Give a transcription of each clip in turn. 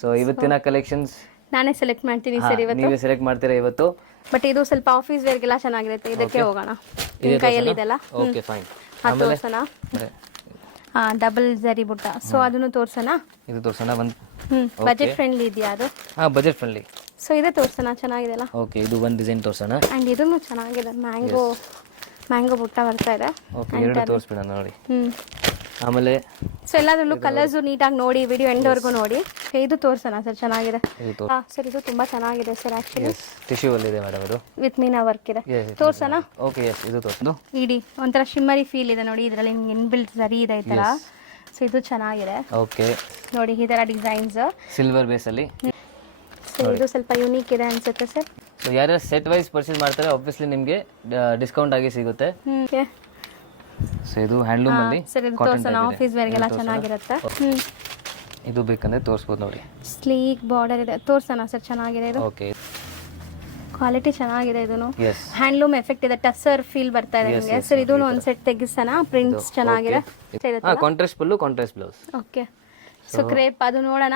So ಇವತ್ತಿನ collections ನಾನೇ select ಮಾಡ್ತೀನಿ ಸರ್ ಇವತ್ತು. ನೀವೇ ಸೆಲೆಕ್ಟ್ ಮಾಡ್ತೀರಾ ಇವತ್ತು. ಬಟ್ ಇದು ಸ್ವಲ್ಪ ಆಫೀಸ್ ವೇರ್ಗೆಲ್ಲ ಚೆನ್ನಾಗಿರುತ್ತೆ. ಇದಕ್ಕೆ ಹೋಗೋಣ. ನಿಮ್ಮ ಕೈಯಲ್ಲಿ ಇದೆಲ್ಲ. Okay fine. ಅದು ತೋರ್ಸೋಣ. ಡಬಲ್ ಜರಿ ಬುಟ್ಟ. ಸೊ ಅದನ್ನು ತೋರ್ಸೋಣ. ಇದು ತೋರ್ಸೋಣ. ಒಂದು ಬಜೆಟ್ ಫ್ರೆಂಡ್ಲಿ ಇದೆಯಾ ಅದು? Budget friendly. ಸೊ ಇದೇ ತೋರ್ಸೋಣ, ಚೆನ್ನಾಗಿದೆಲ್ಲ. ಓಕೆ, ಇದು ಒಂದು ಡಿಸೈನ್ ತೋರ್ಸೋಣ. ಅಂಡ್ ಇದನ್ನು ಚೆನ್ನಾಗಿದೆ. ಮ್ಯಾಂಗೋ ಬುಟ್ಟ ಬರ್ತಾ ಇದೆ. ಓಕೆ, ಎರಡು ತೋರಿಸ್ಬಿಡೋಣ ನೋಡಿ. ಆಮೇಲೆ ಸೊ ಎಲ್ಲದರಲ್ಲೂ ಕಲರ್ಸ್ ನೀಟಾಗಿ ನೋಡಿ, ವಿಡಿಯೋ ಎಂಡ್ವರೆಗೂ ನೋಡಿ. ಇದು ತೋರ್ಸೋಣ ಸರ್, ಚೆನ್ನಾಗಿದೆ. ಸರ್ ಇದು ತುಂಬಾ ಚೆನ್ನಾಗಿದೆ ಸರ್. ಆಕ್ಚುಲಿ ಟಿಶ್ಯೂ ಅಲ್ಲಿ ಇದೆ ಮೇಡಮ್, ಇದು ವಿತ್ ಮೀನಾ ವರ್ಕ್ ಇದೆ. ತೋರ್ಸೋಣ. ಓಕೆ, ಎಸ್, ಇದು ತೋರ್ಸೋಣ. ಇಡಿ ಒಂಥರ ಶಿಮ್ಮರಿ ಫೀಲ್ ಇದೆ ನೋಡಿ, ಇದರಲ್ಲಿ ನಿಮ್ಗೆ ಇನ್ಬಿಲ್ಟ್ ಸರಿ ಇದೆ ಈ ತರ. ಸೊ ಇದು ಚೆನ್ನಾಗಿದೆ. ಓಕೆ ನೋಡಿ ಈ ತರ ಡಿಸೈನ್ಸ್ ಸಿಲ್ವರ್ ಬೇಸ್ ಅಲ್ಲಿ. ಸೊ ಇದು ಸ್ವಲ್ಪ ಯೂನಿಕ್ ಇದೆ ಅನ್ಸುತ್ತೆ ಸರ್. ಸೊ ಯಾರ್ಯಾರು ಸೆಟ್ ವೈಸ್ ಪರ್ಚೇಸ್ ಮಾಡ್ತಾರೆ ಆಬ್ವಿಯಸ್ಲಿ ನಿಮಗೆ ಡಿಸ್ಕೌಂಟ್ ಆಗಿ ಸಿಗುತ್ತೆ. ಸೊ ಇದು ಹ್ಯಾಂಡ್ಲೂಮ್ ಅಲ್ಲಿ ಸರ್ ಇದು ತೋರ್ಸೋಣ. ಆಫೀಸ್ ವೇರ್ಗೆಲ್ಲ ಚೆನ್ನಾಗಿರುತ್ತೆ. ಇದು ಬೇಕಂದ್ರೆ ತೋರಿಸ್ಬೋದು ನೋಡಿ. ಸ್ಲೀಕ್ ಬಾರ್ಡರ್ ಇದೆ. ತೋರ್ಸೋಣ ಸರ್, ಚೆನ್ನಾಗಿದೆ ಇದು. ಓಕೆ, ಕ್ವಾಲಿಟಿ ಚೆನ್ನಾಗಿದೆ. ಇದನ್ನು ಎಸ್, ಹ್ಯಾಂಡ್ಲೂಮ್ ಎಫೆಕ್ಟ್ ಇದೆ. ಟಸರ್ ಫೀಲ್ ಬರ್ತಾ ಇದೆ ನಿಮಗೆ. ಸರ್ ಇದನ್ನು ಒಂದು ಸೆಟ್ ತೆಗಿಸೋಣ. ಪ್ರಿಂಟ್ಸ್ ಚೆನ್ನಾಗಿದೆ. Contrast pallu, contrast blouse. Okay, so crepe ಅದು ನೋಡೋಣ.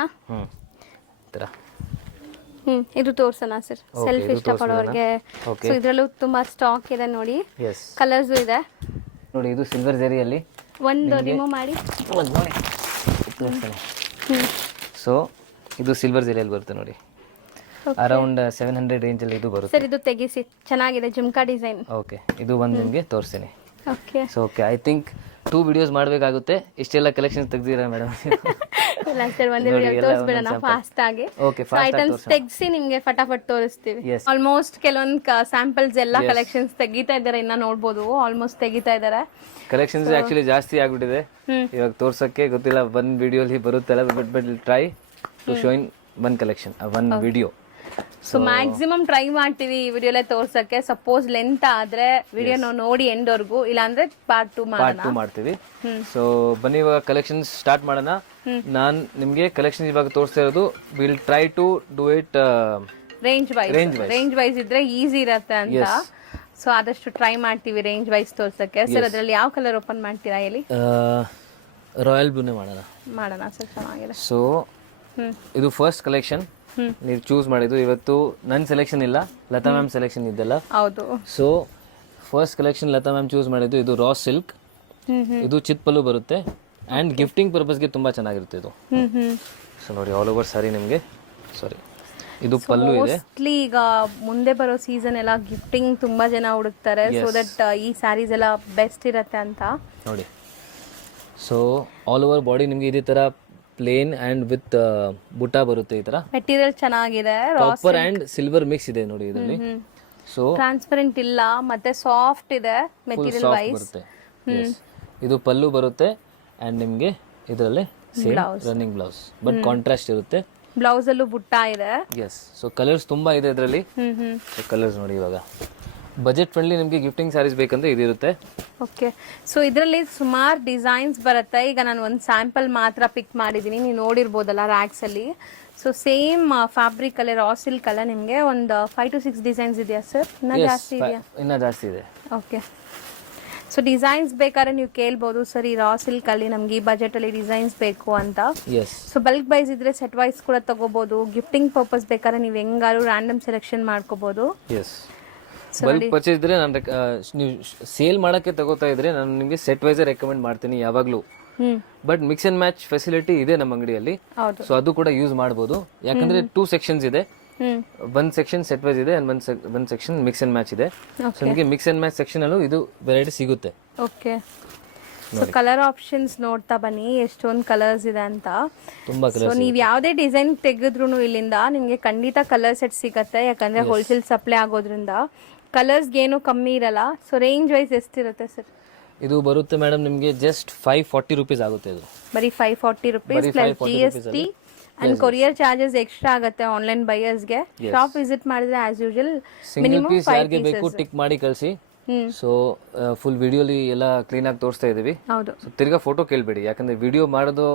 ತರ ಇದು ತೋರ್ಸೋಣ ಸರ್, ಸೆಲ್ಫ್ ಇಷ್ಟಪಡೋರಿಗೆ. ಸೊ ಇದರಲ್ಲೂ ತುಂಬಾ ಸ್ಟಾಕ್ ಇದೆ ನೋಡಿ. ಎಸ್, ಕಲರ್ಸ್ ಇದೆ ನೋಡಿ. ಇದು ಸಿಲ್ವರ್ ಜರಿಯಲ್ಲಿ ಒಂದು ರಿಮೂವ್ ಮಾಡಿ ನೋಡಿ. ಸೊ ಇದು ಸಿಲ್ವರ್ ಜರಿಯಲ್ಲಿ ಬರುತ್ತೆ ನೋಡಿ. ಅರೌಂಡ್ 700 ರೇಂಜ್ ಅಲ್ಲಿ ಇದು ಬರುತ್ತೆ ಸರ್. ಇದು ತೆಗಿಸಿ, ಚೆನ್ನಾಗಿದೆ ಜುಮ್ಕಾ ಡಿಸೈನ್. ಓಕೆ, ಇದು ಒಂದು ನಿಮಗೆ ತೋರಿಸ್ತೀನಿ. Okay, so okay, I think 2 videos ಮಾಡಬೇಕಾಗುತ್ತೆ. ಇಷ್ಟೆಲ್ಲ ಕಲೆಕ್ಷನ್ಸ್ ತೆಗ್ದಿರಾ ಮೇಡಮ್? ಇಲ್ಲ ಸರ್, ಒಂದೇ ವಿಡಿಯೋ ತೋರಿಸ್ಬಿಡೋಣ ಫಾಸ್ಟ್ ಆಗಿ. ಓಕೆ, ಐಟಮ್ಸ್ ತೆಗ್ಸಿ ನಿಮ್ಗೆ ಫಟಾಫಟ್ ತೋರಿಸ್ತೀವಿ. ಆಲ್ಮೋಸ್ಟ್ ಕೆಲವೊಂದು ಸ್ಯಾಂಪಲ್ಸ್ ಎಲ್ಲ ಕಲೆಕ್ಷನ್ಸ್ ತೆಗಿತಾ ಇದ್ದಾರೆ. ಇನ್ನ ನೋಡ್ಬೋದು, ಆಲ್ಮೋಸ್ಟ್ ತೆಗಿತಾ ಇದ್ದಾರೆ. ಕಲೆಕ್ಷನ್ಸ್ ಆಕ್ಚುಲಿ ಜಾಸ್ತಿ ಆಗ್ಬಿಟ್ಟಿದೆ ಇವಾಗ ತೋರ್ಸಕ್ಕೆ. ಗೊತ್ತಿಲ್ಲ ಒಂದ್ ವಿಡಿಯೋಲಿ ಬರುತ್ತಲ್ಲ, but try to show in one collection, one video. So maximum try ಮಾಡ್ತೀವಿ ಈ ವಿಡಿಯೋಲೆ ತೋರ್ಸಕ್ಕೆ. ಸಪೋಸ್ ಲೆಂತ್ ಆದ್ರೆ ವಿಡಿಯೋ ನಾವು ನೋಡಿ ಎಂಡ್ವರೆಗೂ, ಇಲ್ಲ ಅಂದ್ರೆ ಪಾರ್ಟ್ 2 ಮಾಡ್ತೀವಿ. ಸೊ ಬನ್ನಿ ಇವಾಗ ಕಲೆಕ್ಷನ್ ಸ್ಟಾರ್ಟ್ ಮಾಡೋಣ. ನಾನ್ ನಿಮ್ಗೆ ಕಲೆಕ್ಷನ್ ಇವಾಗ ತೋರಿಸ್ತಾ ಇರೋದು, will try to do it range wise ಇದ್ರೆ ಈಸಿ ಇರತ್ತೆ ಅಂತ. ಸೊ ಆದಷ್ಟು ಟ್ರೈ ಮಾಡ್ತೀವಿ ರೇಂಜ್ ವೈಸ್ ತೋರ್ಸಕ್ಕೆ. ಸರ್ ಅದ್ರಲ್ಲಿ ಯಾವ ಕಲರ್ ಓಪನ್ ಮಾಡ್ತೀರಾ ಹೇಳಿ? ರಾಯಲ್ ಬ್ಲೂನೇ ಮಾಡೋಣ ಸರ್, ಚೆನ್ನಾಗಿದೆ. ಸೊ ಇದು ಫಸ್ಟ್ ಕಲೆಕ್ಷನ್ ನೀವು ಚೂಸ್ ಮಾಡಿದ್ದು. ಇವತ್ತು ನನ್ನ ಸೆಲೆಕ್ಷನ್ ಇಲ್ಲ, ಲತಾ ಮ್ಯಾಮ್ ಸೆಲೆಕ್ಷನ್ ಇದ್ದಲ್ಲ. ಹೌದು. So first collection Latha ma'am choose ಮಾಡಿದ್ದು. ಇದು ರಾ ಸಿಲ್ಕ್, ಇದು ಚಿತ್ ಪಲ್ಲು ಬರುತ್ತೆ ಅಂಡ್ ಗಿಫ್ಟಿಂಗ್ ಪರ್ಪಸ್ಗೆ ತುಂಬಾ ಚೆನ್ನಾಗಿರುತ್ತೆ ಇದು. ಸೊ ನೋಡಿ, ಆಲ್ ಓವರ್ ಸಾರಿ ನಿಮಗೆ. ಸಾರಿ, ಇದು ಪಲ್ಲು ಇದೆ. ಮೋಸ್ಟ್ಲಿ ಈಗ ಮುಂದೆ ಬರೋ ಸೀಸನ್ ಎಲ್ಲ ಗಿಫ್ಟಿಂಗ್ ತುಂಬಾ ಜನ ಹುಡುಕ್ತಾರೆ. ಸೊ ದಟ್ ಈ ಸ್ಯಾರೀಸ್ ಎಲ್ಲ ಬೆಸ್ಟ್ ಇರತ್ತೆ ಅಂತ ನೋಡಿ. ಸೊ ಆಲ್ ಓವರ್ ಬಾಡಿ ನಿಮ್ಗೆ ಇದೇ ತರ ಪ್ಲೇನ್ ಅಂಡ್ ವಿತ್ ಬುಟ್ಟ ಬರುತ್ತೆ. ಈ ತರ ಮೆಟೀರಿಯಲ್ ಚೆನ್ನಾಗಿದೆ. ಕಾಪರ್ ಅಂಡ್ ಸಿಲ್ವರ್ ಮಿಕ್ಸ್ ಇದೆ ನೋಡಿ ಇದರಲ್ಲಿ. ಸೊ ಟ್ರಾನ್ಸ್ಪರೆಂಟ್ ಇಲ್ಲ, ಮತ್ತೆ ಸಾಫ್ಟ್ ಇದೆ ಮೆಟೀರಿಯಲ್ ವೈಸ್ ಬರುತ್ತೆ. ಇದು ಪಲ್ಲು ಬರುತ್ತೆ ಅಂಡ್ ನಿಮ್ಗೆ ಇದರಲ್ಲಿ same running blouse, but contrast ಇರುತ್ತೆ. ಬ್ಲೌಸ್ ಅಲ್ಲೂ ಬುಟ್ಟ ಇದೆ. ಎಸ್, ಸೊ ಕಲರ್ಸ್ ತುಂಬಾ ಇದೆ ಇದರಲ್ಲಿ. ಸೊ ಕಲರ್ಸ್ ನೋಡಿ. ಇವಾಗ ಬಜೆಟ್ ಫ್ರೆಂಡ್ಲಿ ನಿಮಗೆ ಗಿಫ್ಟಿಂಗ್ ಸ್ಯಾರೀಸ್ ಬೇಕಂದ್ರೆ ಇದಿರುತ್ತೆ. ಓಕೆ, ಸೊ ಇದರಲ್ಲಿ ಸುಮಾರು ಡಿಸೈನ್ಸ್ ಬರುತ್ತೆ. ಈಗ ನಾನು ಒಂದು ಸ್ಯಾಂಪಲ್ ಮಾತ್ರ ಪಿಕ್ ಮಾಡಿದ್ದೀನಿ, ನೀವು ನೋಡಿರ್ಬೋದಲ್ಲ ರ್ಯಾಕ್ಸ್ ಅಲ್ಲಿ. So same fabric colour, raw silk ಅಲ್ಲ, ನಿಮಗೆ ಒಂದು 5 to 6 ಡಿಸೈನ್ಸ್ ಇದೆಯಾ ಸರ್? ಇನ್ನ ಜಾಸ್ತಿ ಇದೆಯಾ? ಇನ್ನ ಜಾಸ್ತಿ ಇದೆ. ಓಕೆ, ಸೊ ಡಿಸೈನ್ಸ್ ಬೇಕಾದ್ರೆ ನೀವು ಕೇಳ್ಬೋದು ಸರ್, ಈ ರಾ ಸಿಲ್ಕ್ ಅಲ್ಲಿ ನಮ್ಗೆ ಈ ಬಜೆಟ್ ಅಲ್ಲಿ ಡಿಸೈನ್ಸ್ ಬೇಕು ಅಂತ. ಸೊ ಬಲ್ಕ್ ವೈಸ್ ಇದ್ರೆ ಸೆಟ್ ವೈಸ್ ಕೂಡ ತಗೋಬಹುದು. ಗಿಫ್ಟಿಂಗ್ ಪರ್ಪಸ್ ಬೇಕಾದ್ರೆ ನೀವು ಹೆಂಗಾರು ರ್ಯಾಂಡಮ್ ಸೆಲೆಕ್ಷನ್ ಮಾಡ್ಕೋಬಹುದು. ಬಲ್ಕ್ ಪರ್ಚೇಸ್ ಇದ್ರೆ ನಾನು ನೀವು ಸೇಲ್ ಮಾಡಕ್ಕೆ ತಗೋತಾ ಇದ್ರೆ ನಾನು ನಿಮಗೆ ಸೆಟ್ ವೈಸ್ ರೆಕಮೆಂಡ್ ಮಾಡ್ತೀನಿ ಯಾವಾಗ್ಲೂ. But mix and match facility ಇದೆ ನಮ್ಮ ಅಂಗಡಿಯಲ್ಲಿ. ಸೊ ಅದು ಕೂಡ ಯೂಸ್ ಮಾಡಬಹುದು. ಯಾಕಂದ್ರೆ 2 ಸೆಕ್ಷನ್ಸ್ ಇದೆ. ಒಂದ್ ಸೆಕ್ಷನ್ ಸೆಟ್ ವೈಸ್ ಇದೆ, ಒಂದ್ ಸೆಕ್ಷನ್ ಮಿಕ್ಸ್ ಅಂಡ್ ಮ್ಯಾಚ್ ಇದೆ. ಸೊ ನಿಮಗೆ ಮಿಕ್ಸ್ ಅಂಡ್ ಮ್ಯಾಚ್ ಸೆಕ್ಷನ್ ಅಲ್ಲೂ ಇದು ವೆರೈಟಿ ಸಿಗುತ್ತೆ. ಓಕೆ, ಸೊ ಕಲರ್ ಆಪ್ಷನ್ಸ್ ನೋಡ್ತಾ ಬನ್ನಿ, ಎಷ್ಟೊಂದು ಕಲರ್ಸ್ ಇದೆ ಅಂತ. ತುಂಬಾ ಕಲರ್ಸ್. ಸೊ ನೀವು ಯಾವುದೇ ಡಿಸೈನ್ ತೆಗೆದ್ರು ಇಲ್ಲಿಂದ ನಿಮಗೆ ಖಂಡಿತ ಕಲರ್ ಸೆಟ್ ಸಿಗತ್ತೆ. ಯಾಕಂದ್ರೆ ಹೋಲ್ಸೇಲ್ ಸಪ್ಲೈ ಆಗೋದ್ರಿಂದ ಕಲರ್ಸ್ಗೆ ಏನು ಕಮ್ಮಿ ಇರಲ್ಲ. ಸೊ ರೇಂಜ್ ವೈಸ್ ಎಷ್ಟಿರುತ್ತೆ ಸರ್? ಇದು ಬರುತ್ತೆ ಮೇಡಮ್ ನಿಮಗೆ ಜಸ್ಟ್ 540 ರೂಪೀಸ್ ಆಗುತ್ತೆ. ಇದು ಬರೀ 540 rupees plus GST and courier charges extra ಆಗುತ್ತೆ ಆನ್ಲೈನ್ ಬೈಯರ್ಸ್ಗೆ. ಶಾಪ್ ವಿಸಿಟ್ ಮಾಡಿದ್ರೆ ಆಸ್ ಯೂಶುವಲ್ ಸಿಂಗಲ್ ಪೀಸ್ ಯಾರಿಗೆ ಬೇಕು ಟಿಕ್ ಮಾಡಿ ಕಳಿಸಿ. ಸೊ ಫುಲ್ ವಿಡಿಯೋಲಿ ಎಲ್ಲ ಕ್ಲೀನ್ ಆಗಿ ತೋರಿಸ್ತಾ ಇದೀವಿ. ಹೌದು. ಸೊ ತಿರ್ಗಾ ಫೋಟೋ ಕೇಳಬೇಡಿ, ಯಾಕಂದ್ರೆ ವಿಡಿಯೋ ಮಾಡೋದು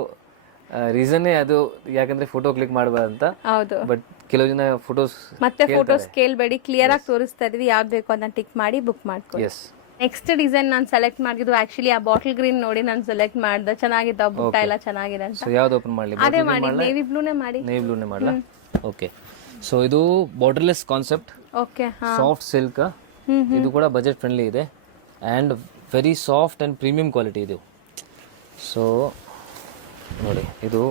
ರೀಸನ್ನೇ ಅದು, ಯಾಕಂದ್ರೆ ಫೋಟೋ ಕ್ಲಿಕ್ ಮಾಡಬಾರ್ದು ಅಂತ. ಹೌದು. ಬಟ್ ಕೆಲವು ಜನ ಫೋಟೋಸ್ ಮತ್ತೆ ಫೋಟೋಸ್ ಕೇಳಬೇಡಿ, ಕ್ಲಿಯರ್ ಆಗಿ ತೋರಿಸ್ತಾ ಇದೀವಿ. ಯಾವ್ದು ಬೇಕು ಅದನ್ನ ಟಿಕ್ ಮಾಡಿ ಬುಕ್ ಮಾಡ್ಕೊಳ್ಳಿ. ಎಸ್. ನೆಕ್ಸ್ಟ್ ಡಿಸೈನ್ ನಾನು ಸೆಲೆಕ್ಟ್ ಮಾಡಿದ್ದು ಆಕ್ಚುಲಿ ಆ ಬಾಟಲ್ ಗ್ರೀನ್ ನೋಡಿ ನಾನು ಸೆಲೆಕ್ಟ್ ಮಾಡ್ದೆ, ಚೆನ್ನಾಗಿತ್ತು, ಬುಟ್ಟ ಎಲ್ಲ ಚೆನ್ನಾಗಿದೆ ಅಂತ. ಸೊ ಯಾವ್ದು ಓಪನ್ ಮಾಡಲಿ? ಅದೇ ಮಾಡಿ, ನೇವಿ ಬ್ಲೂನೇ ಮಾಡಿ. ನೇವಿ ಬ್ಲೂನೇ ಮಾಡಲಾ? ಓಕೆ. ಸೊ ಇದು borderless concept, okay. Soft silk. ಇದು ಕೂಡ ಬಜೆಟ್ ಫ್ರೆಂಡ್ಲಿ ಇದೆ and very soft and premium quality ಇದು. ಸೊ ನೋಡಿ, ಇದು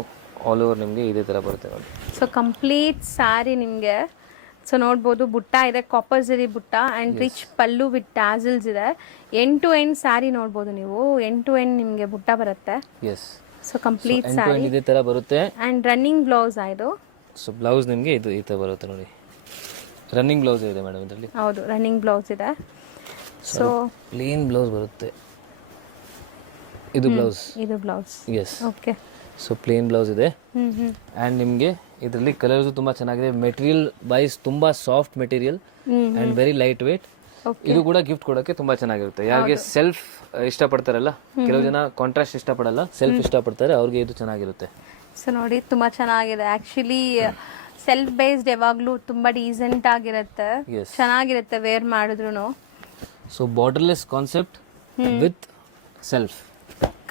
ಆಲ್ ಓವರ್ ನಿಮಗೆ ಇದೇ ಥರ ಬರುತ್ತೆ ನೋಡಿ. ಸೊ ಕಂಪ್ಲೀಟ್ ಸ್ಯಾರಿ ನಿಮಗೆ ಸೊ ನೋಡ್ಬೋದು, ಬುಟ್ಟ ಇದೆ, ಕಾಪರ್ ಜರಿ ಬುಟ್ಟ and rich pallu with tassels ಇದೆ. ಎಂಡ್ ಟು ಎಂಡ್ ಸ್ಯಾರಿ ನೋಡ್ಬೋದು ನೀವು, ಎಂಡ್ ಟು ಎಂಡ್ ನಿಮಗೆ ಬುಟ್ಟ ಬರುತ್ತೆ. ಎಸ್. ಸೊ ಕಂಪ್ಲೀಟ್ ಸ್ಯಾರಿ ಇದೇ ಥರ ಬರುತ್ತೆ ಆ್ಯಂಡ್ ರನ್ನಿಂಗ್ ಬ್ಲೌಸ್ ಇದು. ಸೊ ಬ್ಲೌಸ್ ನಿಮಗೆ ಇದು ಈ ಥರ ಬರುತ್ತೆ ನೋಡಿ, ರನ್ನಿಂಗ್ ಬ್ಲೌಸ್ ಇದೆ ಮೇಡಮ್ ಇದರಲ್ಲಿ. ಹೌದು, ರನ್ನಿಂಗ್ ಬ್ಲೌಸ್ ಇದೆ. ಸೊ ಪ್ಲೇನ್ ಬ್ಲೌಸ್ ಬರುತ್ತೆ, ಇದು ಬ್ಲೌಸ್. ಇದು blouse. Yes. Okay. So plain blouse ಇದೆ ಆ್ಯಂಡ್ ನಿಮಗೆ ಇದರಲ್ಲಿ ಕಲರ್ಸು ತುಂಬ ಚೆನ್ನಾಗಿದೆ. ಮೆಟೀರಿಯಲ್ ವೈಸ್ ತುಂಬ soft material and very light weight. ಇದು ಕೂಡ ಗಿಫ್ಟ್ ಕೊಡೋಕ್ಕೆ ತುಂಬ ಚೆನ್ನಾಗಿರುತ್ತೆ. ಯಾರಿಗೆ ಸೆಲ್ಫ್ ಇಷ್ಟಪಡ್ತಾರಲ್ಲ, ಕೆಲವು ಜನ ಕಾಂಟ್ರಾಸ್ಟ್ ಇಷ್ಟಪಡಲ್ಲ, ಸೆಲ್ಫ್ ಇಷ್ಟಪಡ್ತಾರೆ, ಅವ್ರಿಗೆ ಇದು ಚೆನ್ನಾಗಿರುತ್ತೆ. ಸೊ ನೋಡಿ, ತುಂಬ ಚೆನ್ನಾಗಿದೆ. ಆ್ಯಕ್ಚುಲಿ ಸೆಲ್ಫ್ ಬೇಸ್ಡ್ ಯಾವಾಗಲೂ ತುಂಬ ಡೀಸೆಂಟ್ ಆಗಿರುತ್ತೆ, ಚೆನ್ನಾಗಿರುತ್ತೆ ವೇರ್ ಮಾಡಿದ್ರು. So borderless concept with self.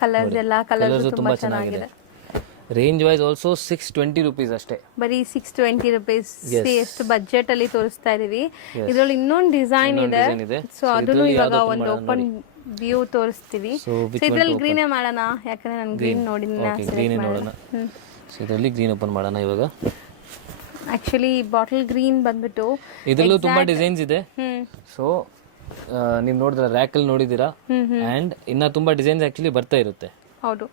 Colours ಎಲ್ಲ ಕಲರ್ಸ್ ತುಂಬ ಚೆನ್ನಾಗಿದೆ. ರೇಂಜ್ ವೈಸ್ ಆಲ್ಸೋ 620 rupees ಅಷ್ಟೇ, ಬರೀ 620 rupees. ಎಷ್ಟು ಬಜೆಟ್ ಅಲ್ಲಿ ತೋರಿಸ್ತಾ ಇದೀವಿ. ಇದರಲ್ಲಿ ಇನ್ನೊಂದು ಡಿಸೈನ್ ಇದೆ, ಸೊ ಅದನ್ನು ಇವಾಗ ಒಂದು ಓಪನ್ ವ್ಯೂ ತೋರಿಸ್ತೀವಿ. ಸೊ ಇದ್ರಲ್ಲಿ ಗ್ರೀನೇ ಮಾಡೋಣ, ಯಾಕಂದ್ರೆ ನಾನು ಗ್ರೀನ್ ನೋಡಿ ಗ್ರೀನೇ ನೋಡೋಣ. ಸೊ ಇದರಲ್ಲಿ ಗ್ರೀನ್ ಓಪನ್ ಮಾಡೋಣ ಇವಾಗ. ಆಕ್ಚುಲಿ ಬಾಟಲ್ ಗ್ರೀನ್ ಬಂದ್ಬಿಟ್ಟು ಇದರಲ್ಲೂ ತುಂಬಾ ಡಿಸೈನ್ಸ್ ಇದೆ. ಸೊ ನೀವು ನೋಡಿದ್ರೆ ರ್ಯಾಕಲ್ಲಿ ನೋಡಿದ್ದೀರಾ ಆ್ಯಂಡ್ ಇನ್ನ ತುಂಬಾ ಡಿಸೈನ್ಸ್ ಆಕ್ಚುಲಿ ಬರ್ತಾ ಇರುತ್ತೆ. ಹೌದು.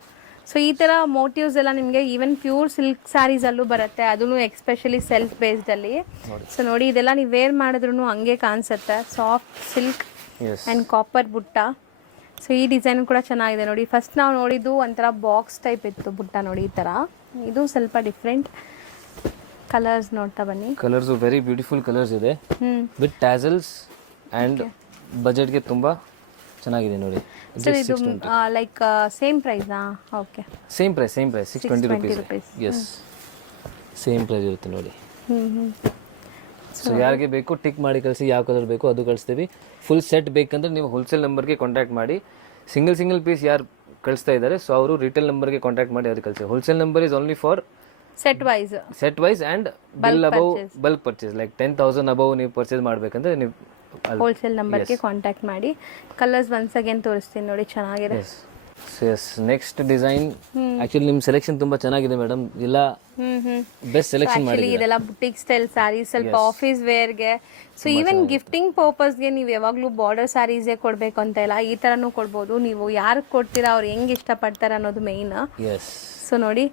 ಸೊ ಈ ಥರ ಮೋಟಿವ್ಸ್ ಎಲ್ಲ ನಿಮಗೆ ಈವನ್ ಪ್ಯೂರ್ ಸಿಲ್ಕ್ ಸ್ಯಾರೀಸ್ ಅಲ್ಲೂ ಬರುತ್ತೆ, ಅದೂ ಎಕ್ಸ್ಪೆಷಲಿ ಸೆಲ್ಫ್ ಬೇಸ್ಡ್ ಅಲ್ಲಿ. ಸೊ ನೋಡಿ, ಇದೆಲ್ಲ ನೀವು ವೇರ್ ಮಾಡಿದ್ರು ಹಂಗೆ ಕಾಣಿಸುತ್ತೆ, ಸಾಫ್ಟ್ ಸಿಲ್ಕ್ ಆ್ಯಂಡ್ ಕಾಪರ್ ಬುಟ್ಟ. ಸೊ ಈ ಡಿಸೈನ್ ಕೂಡ ಚೆನ್ನಾಗಿದೆ ನೋಡಿ. ಫಸ್ಟ್ ನಾವು ನೋಡಿದ್ದು ಒಂಥರ ಬಾಕ್ಸ್ ಟೈಪ್ ಇತ್ತು ಬುಟ್ಟ, ನೋಡಿ ಈ ಥರ. ಇದು ಸ್ವಲ್ಪ ಡಿಫ್ರೆಂಟ್ ಕಲರ್ಸ್ ನೋಡ್ತಾ ಬನ್ನಿ. ಕಲರ್ಸ್ ವೆರಿ ಬ್ಯೂಟಿಫುಲ್ ಕಲರ್ಸ್ ಇದೆ ವಿತ್ ಟ್ಯಾಸಲ್ಸ್ ಆ್ಯಂಡ್ ಬಜೆಟ್ಗೆ ತುಂಬ ಚೆನ್ನಾಗಿದೆ ನೋಡಿ. ಸರ್ ಇದು ಲೈಕ್ ಸೇಮ್ ಪ್ರೈಸಾ? Okay, same price 620 rupees. Yes, same price ಇರುತ್ತೆ ನೋಡಿ. ಸೊ ಯಾರಿಗೆ ಬೇಕು ಟಿಕ್ ಮಾಡಿ ಕಳಿಸಿ, ಯಾವ ಕಲರ್ ಬೇಕು ಅದು ಕಳಿಸ್ತೀವಿ. ಫುಲ್ ಸೆಟ್ ಬೇಕಂದ್ರೆ ನೀವು ಹೋಲ್ಸೇಲ್ ನಂಬರ್ಗೆ ಕಾಂಟ್ಯಾಕ್ಟ್ ಮಾಡಿ. ಸಿಂಗಲ್ ಪೀಸ್ ಯಾರು ಕಳಿಸ್ತಾ ಇದ್ದಾರೆ, ಸೊ ಅವರು ರಿಟೇಲ್ ನಂಬರ್ಗೆ ಕಾಂಟ್ಯಾಕ್ಟ್ ಮಾಡಿ ಅವ್ರಿಗೆ ಕಳಿಸಿ. Wholesale number is only for set wise and bill above bulk purchase, like 10,000 above ನೀವು ಪರ್ಚೇಸ್ ಮಾಡಬೇಕಂದ್ರೆ ನೀವು ಹೋಲ್ಸೇಲ್ ನಂಬರ್ಗೆ ಕಾಂಟ್ಯಾಕ್ಟ್ ಮಾಡಿ. ಕಲರ್ಸ್ ಒನ್ಸ್ ಅಗೇನ್ ತೋರಿಸ್ತೀನಿ ನೋಡಿ, ಚೆನ್ನಾಗಿದೆ. Yes, next design. ಆಕ್ಚುಲಿ ನಿಮ್ಮ ಸೆಲೆಕ್ಷನ್ ತುಂಬಾ ಚೆನ್ನಾಗಿದೆ ಮೇಡಮ್, ಇಲ್ಲ ಬೆಸ್ಟ್ ಸೆಲೆಕ್ಷನ್ ಮಾಡಿದ್ದೀರಾ. ಇದೆಲ್ಲ ಬುಟಿಕ್ ಸ್ಟೈಲ್ ಸ್ಯಾರೀಸ್, ಸ್ವಲ್ಪ ಆಫೀಸ್ ವೇರ್ಗೆ. ಸೊ ಈವನ್ ಗಿಫ್ಟಿಂಗ್ ಪರ್ಪಸ್ಗೆ ನೀವು ಯಾವಾಗಲೂ ಬಾರ್ಡರ್ ಸ್ಯಾರೀಸೇ ಕೊಡಬೇಕು ಅಂತ ಇಲ್ಲ, ಈ ಥರನೂ ಕೊಡ್ಬೋದು. ನೀವು ಯಾರು ಕೊಡ್ತೀರಾ, ಅವ್ರು ಹೆಂಗೆ ಇಷ್ಟಪಡ್ತಾರೆ ಅನ್ನೋದು ಮೇಯ್ನ್. ಸೊ ನೋಡಿ,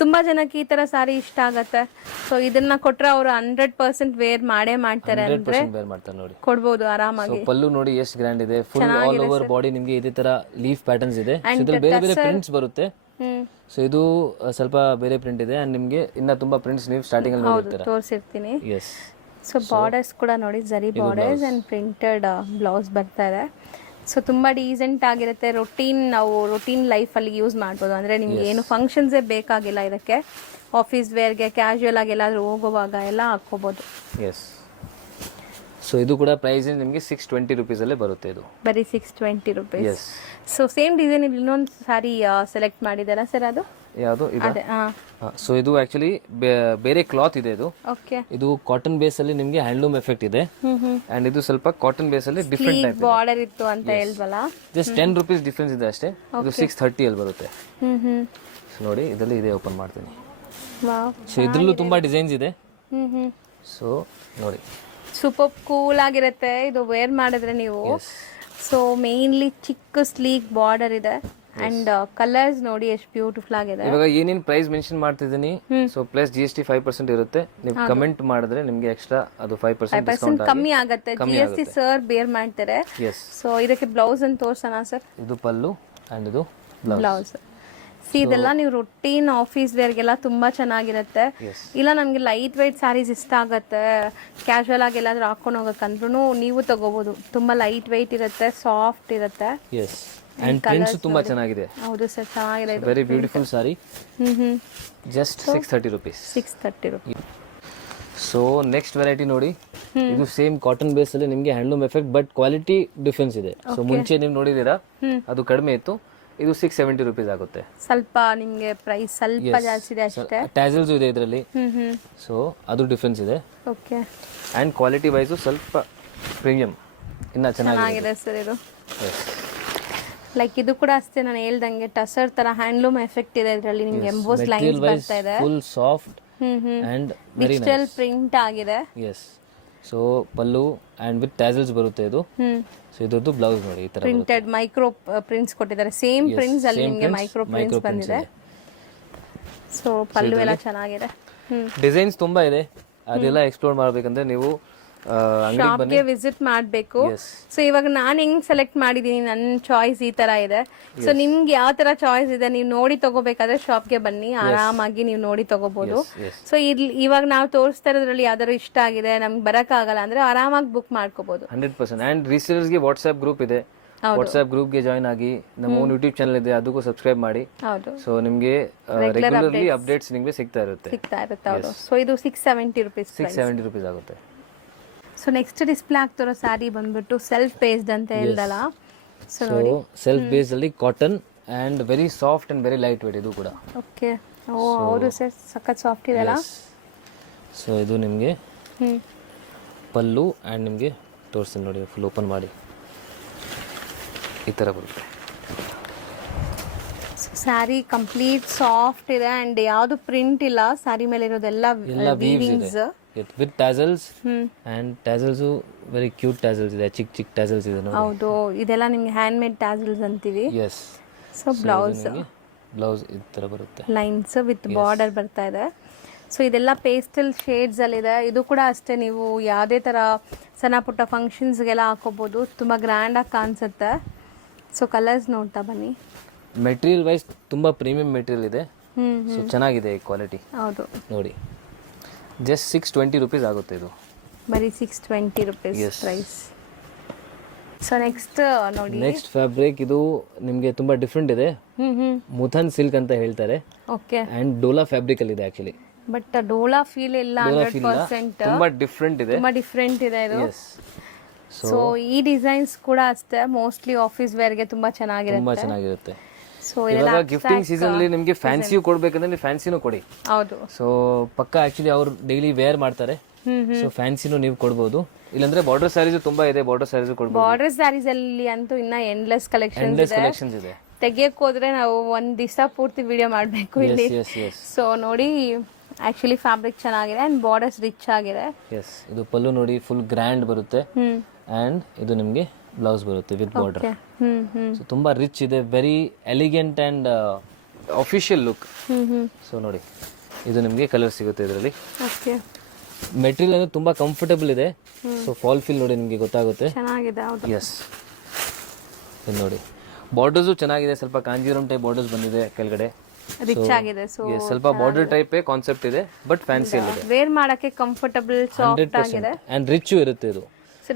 ತುಂಬಾ ಜನಕ್ಕೆ ಈ ತರ ಸಾರಿ ಇಷ್ಟ ಆಗತ್ತೆ. ಸೊ ಇದನ್ನ ಕೊಟ್ರೆ ಅವರು 100% ವೇರ್ ಮಾಡೇ ಮಾಡ್ತಾರೆ ಅಂದ್ರೆ ಕೊಡ್ಬೋದು ಆರಾಮಾಗಿ. ಪಲ್ಲು ನೋಡಿ ಎಷ್ಟು ಗ್ರ್ಯಾಂಡ್ ಇದೆ, ಫುಲ್ ಆಲ್ ಓವರ್ ಬಾಡಿ ನಿಮಗೆ ಇದೇ ತರ ಲೀಫ್ ಪ್ಯಾಟರ್ನ್ಸ್ ಇದೆ. ಇದ್ರಲ್ಲಿ ಬೇರೆ ಬೇರೆ ಪ್ರಿಂಟ್ಸ್ ಬರುತ್ತೆ. ಸೊ ಇದು ಸ್ವಲ್ಪ ಬೇರೆ ಪ್ರಿಂಟ್ ಇದೆ ಅಂಡ್ ನಿಮಗೆ ಇನ್ನ ತುಂಬಾ ಪ್ರಿಂಟ್ಸ್ ನೀವು ಸ್ಟಾರ್ಟಿಂಗ್ ಅಲ್ಲಿ ನೋಡ್ತೀರಾ, ತೋರಿಸಿರ್ತೀನಿ. ಸೊ ಬಾರ್ಡರ್ಸ್ ಕೂಡ ನೋಡಿ, ಜರಿ ಬಾರ್ಡರ್ಸ್ ಅಂಡ್ ಪ್ರಿಂಟೆಡ್ ಬ್ಲೌಸ್ ಬರ್ತಾ ಇದೆ. ಸೊ ತುಂಬ ಡೀಸೆಂಟ್ ಆಗಿರುತ್ತೆ. ನಾವು ರೊಟೀನ್ ಲೈಫಲ್ಲಿ ಯೂಸ್ ಮಾಡ್ಬೋದು. ಅಂದರೆ ನಿಮ್ಗೆ ಏನು ಫಂಕ್ಷನ್ಸೇ ಬೇಕಾಗಿಲ್ಲ ಇದಕ್ಕೆ. ಆಫೀಸ್ ವೇರ್ಗೆ, ಕ್ಯಾಶುಯಲ್ ಆಗಿ ಎಲ್ಲಾದರೂ ಹೋಗುವಾಗ ಎಲ್ಲ ಹಾಕ್ಕೋಬೋದು. ಎಸ್. ಸೊ ಇದು ಕೂಡ ಪ್ರೈಸ್ ನಿಮಗೆ 620 rupees ಅಲ್ಲೇ ಬರುತ್ತೆ. ಇದು ಬರೀ 620 rupees. ಸೊ ಸೇಮ್ ಡಿಸೈನ್ ಇಲ್ಲಿ ಇನ್ನೊಂದು ಸಾರಿ ಸೆಲೆಕ್ಟ್ ಮಾಡಿದಾರ ಸರ್, ಅದು ಯಾವುದು? ಸೊ ಇದು ಆಕ್ಚುಲಿ ಬೇರೆ ಕ್ಲಾತ್ ಇದೆ. ಇದು ಕಾಟನ್ ಬೇಸ್ ಅಲ್ಲಿ ನಿಮಗೆ ಹ್ಯಾಂಡ್ಲೂಮ್ ಎಫೆಕ್ಟ್ ಇದೆ ಅಂಡ್ ಇದು ಸ್ವಲ್ಪ ಕಾಟನ್ ಬೇಸ್ ಅಲ್ಲಿ ಡಿಫರೆಂಟ್ ಟೈಪ್ ಬಾರ್ಡರ್ ಇತ್ತು ಅಂತ ಹೇಳ್ವಲ್ಲ, ಜಸ್ಟ್ 10 rupees ಡಿಫರೆನ್ಸ್ ಇದೆ ಅಷ್ಟೇ. ಇದು 630 ಅಲ್ಲಿ ಬರುತ್ತೆ. ನೋಡಿ, ಇದರಲ್ಲಿ ಇದೆ, ಓಪನ್ ಮಾಡ್ತೀನಿ. ಸೊ ಇದ್ರಲ್ಲೂ ತುಂಬಾ ಡಿಸೈನ್ಸ್ ಇದೆ. ಸೊ ನೋಡಿ, ಸೂಪರ್ ಕೂಲ್ ಆಗಿರುತ್ತೆ ಇದು ವೇರ್ ಮಾಡಿದ್ರೆ ನೀವು. ಸೊ ಮೇನ್ಲಿ ಚಿಕ್ಕ ಸ್ಲೀಕ್ ಬಾರ್ಡರ್ ಇದೆ ಅಂಡ್ ಕಲರ್ಸ್ ನೋಡಿ ಎಷ್ಟು ಬ್ಯೂಟಿಫುಲ್ ಆಗಿದೆ. ಇವಾಗ ಏನೇನ್ ಪ್ರೈಸ್ ಮೆನ್ಷನ್ ಮಾಡ್ತಿದ್ದೀನಿ, ಸೊ ಪ್ಲಸ್ GST 5% ಇರುತ್ತೆ. ನೀವು ಕಮೆಂಟ್ ಮಾಡಿದ್ರೆ ನಿಮಗೆ ಎಕ್ಸ್ಟ್ರಾ ಅದು 5% ಕಮ್ಮಿ ಆಗುತ್ತೆ. GST ಸರ್ ಬೇರ್ ಮಾಡ್ತಾರೆ. ಸೊ ಇದಕ್ಕೆ ಬ್ಲೌಸ್ ಅಂತ ತೋರ್ಸೋಣ ಸರ್. ಇದು ಪಲ್ಲು ಅಂಡ್ ಇದು ಬ್ಲೌಸ್. ಇದೆಲ್ಲ ನೀವು ರೊಟೀನ್ ಆಫೀಸ್ ವೇರ್ಗೆಲ್ಲ ತುಂಬಾ ಚೆನ್ನಾಗಿರುತ್ತೆ. ಇಲ್ಲ ನಮ್ಗೆ ಲೈಟ್ ವೈಟ್ ಸ್ಯಾರೀಸ್ ಇಷ್ಟ ಆಗತ್ತೆ, ಕ್ಯಾಶುವಲ್ ಆಗಿ ಎಲ್ಲಾದ್ರೂ ಹಾಕೊಂಡು ಹೋಗಕ್ಕಂದ್ರೂ ನೀವು ತಗೋಬಹುದು. ತುಂಬಾ ಲೈಟ್ ವೈಟ್ ಇರುತ್ತೆ, ಸಾಫ್ಟ್ ಇರುತ್ತೆ ಅಂಡ್ ಪ್ರಿಂಟ್ಸ್ ತುಂಬಾ ಚೆನ್ನಾಗಿದೆ. ಹೌದು ಸರ್, ಚೆನ್ನಾಗಿದೆ. Very beautiful sari. Just 630 rupees. 630 rupees. So next variety ನೋಡಿ, ಇದು ಸೇಮ್ ಕಾಟನ್ ಬೇಸ್ ಅಲ್ಲಿ ನಿಮಗೆ handloom effect but quality difference ಇದೆ. ಸೊ ಮುಂಚೆ ನೀವು ನೋಡಿದೀರಾ ಅದು ಕಡಿಮೆ ಇತ್ತು, ಇದು 670 rupees ಆಗುತ್ತೆ. ಸ್ವಲ್ಪ ನಿಮ್ಗೆ ಪ್ರೈಸ್ ಸ್ವಲ್ಪ ಜಾಸ್ತಿ ಇದೆ ಅಷ್ಟೇ. ಟ್ಯಾಸಲ್ಸ್ ಇದೆ ಇದರಲ್ಲಿ, ಸೊ ಅದು ಡಿಫ್ರೆನ್ಸ್ ಇದೆ. ಓಕೆ, ಅಂಡ್ ಕ್ವಾಲಿಟಿ ವೈಸು ಸ್ವಲ್ಪ ಪ್ರೀಮಿಯಂ ಇನ್ನ ಚೆನ್ನಾಗಿದೆ ಸರ್ ಇದು. ಲೈಕ್ ಇದು ಕೂಡ ಅಷ್ಟೇ, ನಾನು ಹೇಳ್ದಂಗೆ ಟಸರ್ ತರ ಹ್ಯಾಂಡ್ಲೂಮ್ ಎಫೆಕ್ಟ್ ಇದೆ ಇದರಲ್ಲಿ. ನಿಮ್ಗೆ ಎಂಬೋಸ್ ಲೈನ್ಸ್ ಬರ್ತಾ ಇದೆ, full soft and digital print ಆಗಿದೆ. Yes, so pallu and with tassels ಬರುತ್ತೆ ಇದು. ಸೊ ಇದ್ರದ್ದು ಬ್ಲೌಸ್ ನೋಡಿ ಈ ತರ ಪ್ರಿಂಟೆಡ್ ಮೈಕ್ರೋ ಪ್ರಿಂಟ್ಸ್ ಕೊಟ್ಟಿದ್ದಾರೆ. ಸೇಮ್ ಪ್ರಿಂಟ್ಸ್ ಅಲ್ಲಿ ನಿಮಗೆ ಮೈಕ್ರೋ ಪ್ರಿಂಟ್ಸ್ ಬಂದಿದೆ. ಸೊ ಪಲ್ಲು ಎಲ್ಲ ಚೆನ್ನಾಗಿದೆ. ಡಿಸೈನ್ಸ್ ತುಂಬಾ ಇದೆ, ಅದೆಲ್ಲ ಎಕ್ಸ್ಪ್ಲೋರ್ ಮಾಡ್ಬೇಕಂದ್ರೆ ನೀವು ಶಾಪ್ಗೆ ವಿಸಿಟ್ ಮಾಡಬೇಕು. ಸೊ ಇವಾಗ ನಾನು ಹೆಂಗ್ ಸೆಲೆಕ್ಟ್ ಮಾಡಿದೀನಿ, ನನ್ನ ಚಾಯ್ಸ್ ಈ ತರ ಇದೆ. ಸೊ ನಿಮ್ಗೆ ಯಾವ ತರ ಚಾಯ್ಸ್ ಇದೆ ನೀವು ನೋಡಿ ತಗೋಬೇಕಾದ್ರೆ ಶಾಪ್ಗೆ ಬನ್ನಿ, ಆರಾಮಾಗಿ ನೀವು ನೋಡಿ ತಗೋಬಹುದು. ಸೊ ಇವಾಗ ನಾವು ತೋರಿಸ್ತಾ ಇರೋದ್ರಲ್ಲಿ ಯಾವ್ದಾದ್ರು ಇಷ್ಟ ಆಗಿದೆ, ನಮ್ಗೆ ಬರಕ್ ಆಗಲ್ಲ ಅಂದ್ರೆ ಆರಾಮಾಗಿ ಬುಕ್ ಮಾಡ್ಕೋಬಹುದು. 100%. ಅಂಡ್ ರೀಸೇಲರ್ಸ್ ಗೆ ವಾಟ್ಸ್ಆಪ್ ಗ್ರೂಪ್ ಇದೆ, ವಾಟ್ಸ್ಆಪ್ ಗ್ರೂಪ್ ಗೆ ಜಾಯ್ನ್ ಆಗಿ, ನಮ್ಮ ಓನ್ ಯೂಟ್ಯೂಬ್ ಚಾನಲ್ ಇದೆ, ಅದಕ್ಕೂ ಸಬ್ಸ್ಕ್ರೈಬ್ ಮಾಡಿ. ಸೊ ನಿಮ್ಗೆ ರೆಗ್ಯುಲರ್ಲಿ ಅಪ್ಡೇಟ್ಸ್ ನಿಮ್ಗೆ ಸಿಗ್ತಾ ಇರುತ್ತೆ. ಹೌದು. ಸೊ ಇದು 670 rupees. 670 rupees ಆಗುತ್ತೆ. ಸೊ ನೆಕ್ಸ್ಟ್ ಡಿಸ್ಪ್ಲೇ ಆಗ್ತಿರೋ ಸ್ಯಾರಿ ಬಂದ್ಬಿಟ್ಟು ಸೆಲ್ಫ್ ಬೇಸ್ಡ್ ಅಂತ ಹೇಳ್ದಲ್ಲ. ಸೊ ಸೆಲ್ಫ್ ಬೇಸ್ ಅಲ್ಲಿ cotton and very soft and very light weight ಇದು ಕೂಡ. ಓಕೆ, ಓ ಹೌದು ಸರ್, ಸಖತ್ ಸಾಫ್ಟ್ ಇದೆಲ್ಲ. ಸೊ ಇದು ನಿಮಗೆ ಪಲ್ಲು ಅಂಡ್ ನಿಮಗೆ ತೋರಿಸ್ತೀನಿ ನೋಡಿ, ಫುಲ್ ಓಪನ್ ಮಾಡಿ ಈ ತರ ಬರುತ್ತೆ. ಸ್ಯಾರಿ ಕಂಪ್ಲೀಟ್ ಸಾಫ್ಟ್ ಇದೆ ಅಂಡ್ ಯಾವ್ದು ಪ್ರಿಂಟ್ ಇಲ್ಲ ಸ್ಯಾರಿ ಮೇಲೆ ಇರೋದೆಲ್ಲ weavings with tassels and tassels very cute tassels ಇದೆ, ಚಿಕ್ಕ ಚಿಕ್ಕ ಟ್ಯಾಸಲ್ಸ್ ಇದೆ ನೋಡಿ. ಹೌದು, ಇದೆಲ್ಲ ನಿಮಗೆ ಹ್ಯಾಂಡ್ ಮೇಡ್ ಟ್ಯಾಸಲ್ಸ್ ಅಂತೀವಿ. ಎಸ್. ಸೊ ಬ್ಲೌಸ್ ಈ ತರ ಬರುತ್ತೆ, ಲೈನ್ಸ್ ವಿತ್ ಬಾರ್ಡರ್ ಬರ್ತಾ ಇದೆ. ಸೊ ಇದೆಲ್ಲ ಪೇಸ್ಟಲ್ ಶೇಡ್ಸ್ ಅಲ್ಲಿ ಇದೆ. ಇದು ಕೂಡ ಅಷ್ಟೇ, ನೀವು ಯಾವುದೇ ತರ ಸಣ್ಣ ಪುಟ್ಟ ಫಂಕ್ಷನ್ಸ್ಗೆಲ್ಲ ಹಾಕೋಬಹುದು, ತುಂಬಾ ಗ್ರ್ಯಾಂಡ್ ಆಗಿ ಕಾಣಿಸುತ್ತೆ. ಸೊ ಕಲರ್ಸ್ ನೋಡ್ತಾ ಬನ್ನಿ. ಮೆಟೀರಿಯಲ್ ವೈಸ್ ತುಂಬಾ ಪ್ರೀಮಿಯಂ ಮೆಟೀರಿಯಲ್ ಇದೆ. ಸೊ ಚೆನ್ನಾಗಿದೆ ಕ್ವಾಲಿಟಿ. ಹೌದು ನೋಡಿ, ಜಸ್ಟ್ 620 rupees ಆಗುತ್ತೆ ಇದು, ಬರೀ 620 rupees ಪ್ರೈಸ್. ಸೊ ನೆಕ್ಸ್ಟ್ ನೋಡಿ, ನೆಕ್ಸ್ಟ್ ಫ್ಯಾಬ್ರಿಕ್ ಇದು ನಿಮಗೆ ತುಂಬಾ ಡಿಫ್ರೆಂಟ್ ಇದೆ. ಮುಥನ್ ಸಿಲ್ಕ್ ಅಂತ ಹೇಳ್ತಾರೆ. ಓಕೆ, ಅಂಡ್ ಡೋಲಾ ಫ್ಯಾಬ್ರಿಕ್ ಅಲ್ಲಿ ಇದೆ ಆಕ್ಚುಲಿ. ಬಟ್ ಡೋಲಾ ಫೀಲ್ ಇಲ್ಲ, 100% ತುಂಬಾ ಡಿಫ್ರೆಂಟ್ ಇದೆ, ತುಂಬಾ ಡಿಫ್ರೆಂಟ್ ಇದೆ ಇದು. ಸೊ ಈ ಡಿಸೈನ್ಸ್ ಕೂಡ ಅಷ್ಟೇ ಮೋಸ್ಟ್ಲಿ ಆಫೀಸ್ ವೇರ್ ಗೆ ತುಂಬಾ ಚೆನ್ನಾಗಿರುತ್ತೆ. ಸೊ ಇವಾಗ ಗಿಫ್ಟಿಂಗ್ ಸೀಸನ್ ಅಲ್ಲಿ ನಿಮಗೆ ಫ್ಯಾನ್ಸಿಯೂ ಕೊಡ್ಬೇಕಂದ್ರೆ ನೀವು ಫ್ಯಾನ್ಸಿನೂ ಕೊಡಿ. ಹೌದು. ಸೊ ಪಕ್ಕ ಆಕ್ಚುಲಿ ಅವ್ರು ಡೈಲಿ ವೇರ್ ಮಾಡ್ತಾರೆ, ಸೊ ಫ್ಯಾನ್ಸಿನೂ ನೀವು ಕೊಡ್ಬೋದು. ಇಲ್ಲಾಂದ್ರೆ ಬಾರ್ಡರ್ ಸ್ಯಾರೀಸ್ ತುಂಬಾ ಇದೆ, ಬಾರ್ಡರ್ ಸ್ಯಾರೀಸ್ ಕೊಡ್ಬೋದು. ಬಾರ್ಡರ್ ಸ್ಯಾರೀಸ್ ಅಲ್ಲಿ ಅಂತೂ ಇನ್ನ ಎಂಡ್ಲೆಸ್ ಕಲೆಕ್ಷನ್ಸ್ ಇದೆ. ತೆಗಿಯಕ್ ಹೋದ್ರೆ ನಾವು ಒಂದ್ ದಿವಸ ಪೂರ್ತಿ ವಿಡಿಯೋ ಮಾಡ್ಬೇಕು ಇಲ್ಲಿ. ಸೊ ನೋಡಿ, ಆಕ್ಚುಲಿ ಫ್ಯಾಬ್ರಿಕ್ ಚೆನ್ನಾಗಿದೆ ಅಂಡ್ ಬಾರ್ಡರ್ಸ್ ರಿಚ್ ಆಗಿದೆ. ಎಸ್, ಇದು ಪಲ್ಲು ನೋಡಿ ಫುಲ್ ಗ್ರ್ಯಾಂಡ್ ಬರುತ್ತೆ ಅಂಡ್ ಇದು ನಿಮಗೆ ಬ್ಲೌಸ್ ಬರುತ್ತೆ ವಿತ್ ಬಾರ್ಡರ್. ಸೊ ತುಂಬಾ ರಿಚ್ ಇದೆ, very elegant and official look. So ನೋಡಿ, ಇದು ನಿಮಗೆ ಕಲರ್ ಸಿಗುತ್ತೆ ಇದರಲ್ಲಿ. ಮೆಟೀರಿಯಲ್ ಅಂದ್ರೆ ತುಂಬಾ ಕಂಫರ್ಟಬಲ್ ಇದೆ. ಸೊ ಫಾಲ್ ಫೀಲ್ ನೋಡಿ ನಿಮಗೆ ಗೊತ್ತಾಗುತ್ತೆ. ಚೆನ್ನಾಗಿದೆ. ಎಸ್, ಇದು ನೋಡಿ ಬಾರ್ಡರ್ಸು ಚೆನ್ನಾಗಿದೆ, ಸ್ವಲ್ಪ ಕಾಂಜೀರಂ ಟೈಪ್ ಬಾರ್ಡರ್ಸ್ ಬಂದಿದೆ ಕೆಳಗಡೆ. ರಿಚ್ ಆಗಿದೆ. ಸೊ ಸ್ವಲ್ಪ ಬಾರ್ಡರ್ ಟೈಪ್ ಕಾನ್ಸೆಪ್ಟ್ ಇದೆ, ಬಟ್ ಫ್ಯಾನ್ಸಿ ಇದೆ. ವೇರ್ ಮಾಡಕ್ಕೆ ಕಂಫರ್ಟಬಲ್, ಸಾಫ್ಟ್ ಆಗಿದೆ ಅಂಡ್ ರಿಚ್ ಇರುತ್ತೆ ಇದು.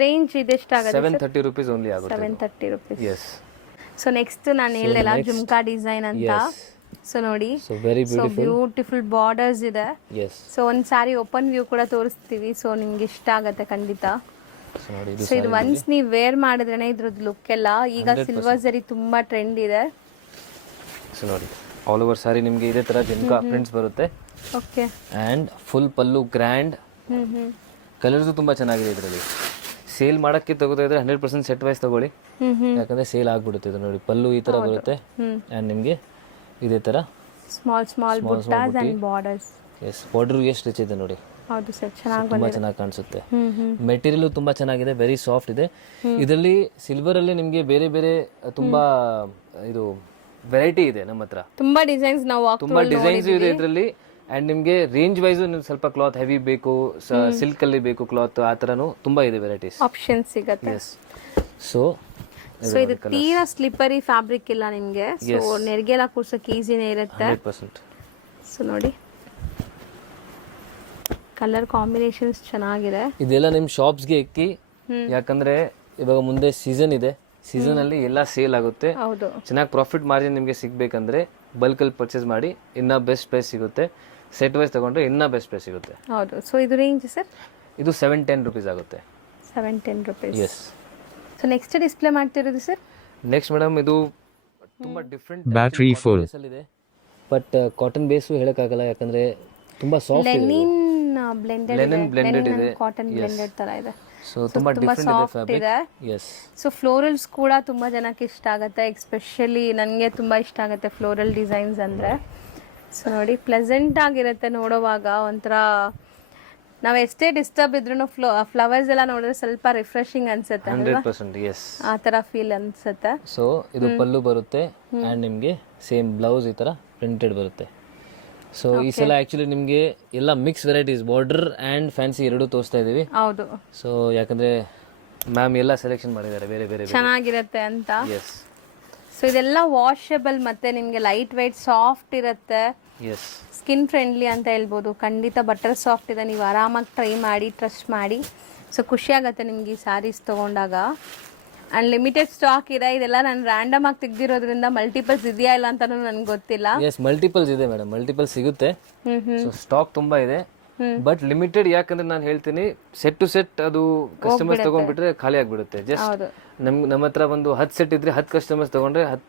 ರೇಂಜ್ ಇದೆಷ್ಟಾಗುತ್ತೆ? 730 rupees ಓನ್ಲಿ ಆಗುತ್ತೆ. 730 rupees. ಎಸ್. ಸೊ ನೆಕ್ಸ್ಟ್ ನಾನು ಹೇಳಿಲ್ಲ ಜುಮ್ಕಾ ಡಿಸೈನ್ ಅಂತ. ಸೊ ನೋಡಿ, ಸೊ ವೆರಿ ಬ್ಯೂಟಿಫುಲ್ ಬಾರ್ಡರ್ಸ್ ಇದೆ. ಎಸ್. ಸೊ ಒಂದ್ ಸಾರಿ ಓಪನ್ ವ್ಯೂ ಕೂಡ ತೋರಿಸ್ತೀವಿ, ಸೊ ನಿಮ್ಗೆ ಇಷ್ಟ ಆಗತ್ತೆ ಖಂಡಿತ. ಸೊ ಇದು ಒನ್ಸ್ ನೀವು ವೇರ್ ಮಾಡಿದ್ರೇನೆ ಇದ್ರದ್ದು ಲುಕ್ ಎಲ್ಲ. ಈಗ ಸಿಲ್ವರ್ ಜರಿ ತುಂಬಾ ಟ್ರೆಂಡ್ ಇದೆ. ಸೊ ನೋಡಿ, ಆಲ್ ಓವರ್ ಸಾರಿ ನಿಮಗೆ ಇದೇ ತರ ಜುಮ್ಕಾ ಪ್ರಿಂಟ್ಸ್ ಬರುತ್ತೆ. Okay, and full pallu grand. Colours ತುಂಬಾ ಚೆನ್ನಾಗಿದೆ ಇದರಲ್ಲಿ. ಸೇಲ್ ಮಾಡಕ್ಕೆ ತಗೋತಾ ಇದ್ರೆ 100% ಸೆಟ್ ವೈಸ್ ತಗೊಳ್ಳಿ, ಯಾಕಂದ್ರೆ ಸೇಲ್ ಆಗ್ಬಿಡುತ್ತೆ. ಇದು ನೋಡಿ, ಪಲ್ಲು ಈ ತರ ಬರುತ್ತೆ ಅಂಡ್ ನಿಮಗೆ ಇದೇ ತರ small buttas and borders. Yes, border ಎಷ್ಟು ರಿಚ್ ಇದೆ ನೋಡಿ. ಹೌದು ಸರ್, ತುಂಬಾ ಚೆನ್ನಾಗಿ ಕಾಣಿಸುತ್ತೆ. ಮೆಟೀರಿಯಲ್ ತುಂಬಾ ಚೆನ್ನಾಗಿದೆ, ವೆರಿ ಸಾಫ್ಟ್ ಇದೆ. ಇದರಲ್ಲಿ ಸಿಲ್ವರ್ ಅಲ್ಲಿ ನಿಮಗೆ ಬೇರೆ ಬೇರೆ ತುಂಬಾ ಇದು ವೆರೈಟಿ ಇದೆ ನಮ್ಮ ಹತ್ರ. ತುಂಬಾ ಡಿಸೈನ್ಸ್ ಇದೆ ಇದರಲ್ಲಿ. ಅಂಡ್ ನಿಮಗೆ ರೇಂಜ್ ವೈಸ್ ನೀವು ಸ್ವಲ್ಪ ಕ್ಲಾತ್ ಹೆವಿ ಬೇಕು, ಸಿಲ್ಕ್ ಅಲ್ಲಿ ಬೇಕು ಕ್ಲಾತ್, ಆ ತರನು ತುಂಬಾ ಇದೆ ವೆರೈಟೀಸ್, ಆಪ್ಷನ್ಸ್ ಸಿಗುತ್ತೆ. ಸೊ ಇದು ತೀರಾ ಸ್ಲಿಪ್ಪರಿ ಫ್ಯಾಬ್ರಿಕ್ ಇಲ್ಲ ನಿಮ್ಗೆ. ಸೊ ನೆರಿಗೆಲ್ಲ ಕೂರ್ಸಕ್ಕೆ ಈಸಿನೇ ಇರುತ್ತೆ. 100%. ಸೊ ನೋಡಿ, ಕಲರ್ ಕಾಂಬಿನೇಷನ್ಸ್ ಚೆನ್ನಾಗಿದೆ. ಇದೆಲ್ಲ ನಿಮ್ ಶಾಪ್ಸ್ ಗೆ ಎಕ್ಕಿ, ಯಾಕಂದ್ರೆ ಇವಾಗ ಮುಂದೆ ಸೀಸನ್ ಇದೆ. ಸೀಸನ್ ಅಲ್ಲಿ ಎಲ್ಲ ಸೇಲ್ ಆಗುತ್ತೆ. ಚೆನ್ನಾಗಿ ಪ್ರಾಫಿಟ್ ಮಾರ್ಜಿನ್ ನಿಮಗೆ ಸಿಗ್ಬೇಕಂದ್ರೆ ಬಲ್ಕ್ ಅಲ್ಲಿ ಪರ್ಚೇಸ್ ಮಾಡಿ, ಇನ್ನ ಬೆಸ್ಟ್ ಪ್ರೈಸ್ ಸಿಗುತ್ತೆ. ಸೆಟ್ ವೈಸ್ ತಗೊಂಡ್ರೆ ಇನ್ನ ಬೆಸ್ಟ್ ಪ್ರೈಸ್ ಸಿಗುತ್ತೆ. ಹೌದು. ಸೊ ಇದು ರೇಂಜ್ ಸರ್? ಇದು 710 rupees ಆಗುತ್ತೆ. 710 rupees. Yes. So next display ಮಾಡ್ತಿರೋದು ಸರ್? ನೆಕ್ಸ್ಟ್ ಮೇಡಮ್ ಇದು ತುಂಬ ಡಿಫ್ರೆಂಟ್ ಬ್ಯಾಟ್ರಿ ಫುಲ್ ಇದೆ, ಬಟ್ ಕಾಟನ್ ಬೇಸು ಹೇಳೋಕ್ಕಾಗಲ್ಲ, ಯಾಕಂದರೆ ತುಂಬ ಸಾಫ್ಟ್ ಇದೆ. ಲೆನಿನ್ ಬ್ಲೆಂಡೆಡ್ ಲೆನಿನ್ ಬ್ಲೆಂಡೆಡ್ ಇದೆ, ಕಾಟನ್ ಬ್ಲೆಂಡೆಡ್ ತರ ಇದೆ. ಸೊ ತುಂಬ ಡಿಫ್ರೆಂಟ್ ಇದೆ ಸಾಫ್ಟ್ ಫ್ಯಾಬ್ರಿಕ್. ಇದೆ. ಎಸ್. ಸೊ ಫ್ಲೋರಲ್ಸ್ ಕೂಡ ತುಂಬ ಜನಕ್ಕೆ ಇಷ್ಟ ಆಗುತ್ತೆ, ಎಸ್ಪೆಷಲಿ ನನಗೆ ತುಂಬ ಇಷ್ಟ ಆಗುತ್ತೆ ಫ್ಲೋರಲ್ ಡಿಸೈನ್ಸ್ ಅಂದರೆ. ಸೊ ನೋಡಿ ಪ್ಲೆಸೆಂಟ್ ಆಗಿರುತ್ತೆ ನೋಡೋವಾಗ, ಒಂಥರ ನಾವು ಎಷ್ಟೇ ಡಿಸ್ಟರ್ಬ್ ಇದ್ರೂ ಫ್ಲವರ್ಸ್ ಎಲ್ಲ ನೋಡಿದ್ರೆ ಸ್ವಲ್ಪ ರಿಫ್ರೆಶಿಂಗ್ ಅನ್ಸುತ್ತೆ ಅಲ್ವಾ? 100%. ಎಸ್. ಆ ಥರ ಫೀಲ್ ಅನ್ಸುತ್ತೆ. ಸೊ ಇದು ಪಲ್ಲು ಬರುತ್ತೆ ಆ್ಯಂಡ್ ನಿಮಗೆ ಸೇಮ್ ಬ್ಲೌಸ್ ಈ ಥರ ಪ್ರಿಂಟೆಡ್ ಬರುತ್ತೆ. ಸೊ ಈ ಸಲ ಆ್ಯಕ್ಚುಲಿ ನಿಮಗೆ ಎಲ್ಲ mix varieties, border and fancy ಎರಡೂ ತೋರಿಸ್ತಾ ಇದ್ದೀವಿ. ಹೌದು. ಸೊ ಯಾಕಂದರೆ ಮ್ಯಾಮ್ ಎಲ್ಲ ಸೆಲೆಕ್ಷನ್ ಮಾಡಿದ್ದಾರೆ ಬೇರೆ ಬೇರೆ. ಚೆನ್ನಾಗಿರುತ್ತೆ ಅಂತ. ಎಸ್. ಸೊ ಇದೆಲ್ಲ ವಾಷಬಲ್ ಮತ್ತೆ ನಿಮಗೆ ಲೈಟ್ ವೆಯ್ಟ್ ಸಾಫ್ಟ್ ಇರುತ್ತೆ. ಎಸ್. ಸ್ಕಿನ್ ಫ್ರೆಂಡ್ಲಿ ಅಂತ ಹೇಳ್ಬೋದು. ಖಂಡಿತ ಬಟರ್ ಸಾಫ್ಟ್ ಇದೆ, ನೀವು ಆರಾಮಾಗಿ ಟ್ರೈ ಮಾಡಿ, ಟ್ರಸ್ಟ್ ಮಾಡಿ. ಸೊ ಖುಷಿ ಆಗುತ್ತೆ ನಿಮ್ಗೆ ಈ ಸ್ಯಾರೀಸ್ ತೊಗೊಂಡಾಗ. ಆ್ಯಂಡ್ ಲಿಮಿಟೆಡ್ ಸ್ಟಾಕ್ ಇದೆ. ಇದೆಲ್ಲ ನಾನು ರ್ಯಾಂಡಮ್ ಆಗಿ ತೆಗ್ದಿರೋದ್ರಿಂದ ಮಲ್ಟಿಪಲ್ಸ್ ಇದೆಯಾ ಇಲ್ಲ ಅಂತಲೂ ನನಗೆ ಗೊತ್ತಿಲ್ಲ. ಎಸ್, ಮಲ್ಟಿಪಲ್ಸ್ ಇದೆ ಮೇಡಮ್, ಮಲ್ಟಿಪಲ್ಸ್ ಸಿಗುತ್ತೆ. ಸೊ ಸ್ಟಾಕ್ ತುಂಬ ಇದೆ, ಬಟ್ ಲಿಮಿಟೆಡ್. ಯಾಕಂದ್ರೆ ನಾನು ಹೇಳ್ತೀನಿ, ಸೆಟ್ ಟು ಸೆಟ್ ಅದು ಕಸ್ಟಮರ್ಸ್ ತಗೊಂಡ್ಬಿಟ್ರೆ ಖಾಲಿ ಆಗ್ಬಿಡುತ್ತೆ. ಜಸ್ಟ್ ನಮ್ಮ ಹತ್ರ ಒಂದು 10 ಸೆಟ್ ಇದ್ರೆ 10 ಕಸ್ಟಮರ್ಸ್ ತಗೊಂಡ್ರೆ 10